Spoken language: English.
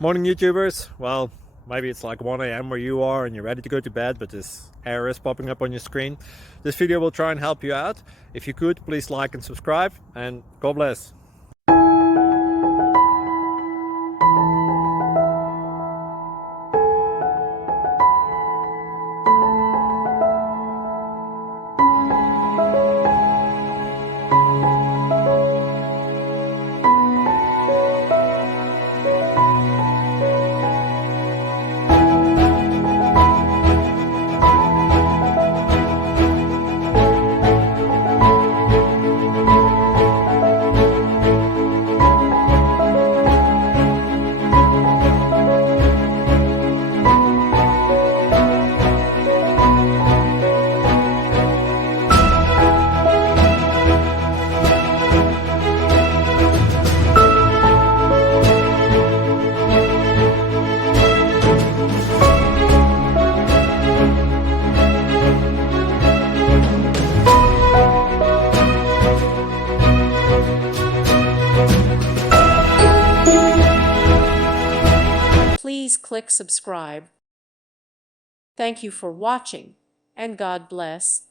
Morning YouTubers. Well, maybe it's like 1 a.m. where you are and you're ready to go to bed, but this error is popping up on your screen. This video will try and help you out. If you could, please like and subscribe, and God bless. Please click subscribe. Thank you for watching, and God bless.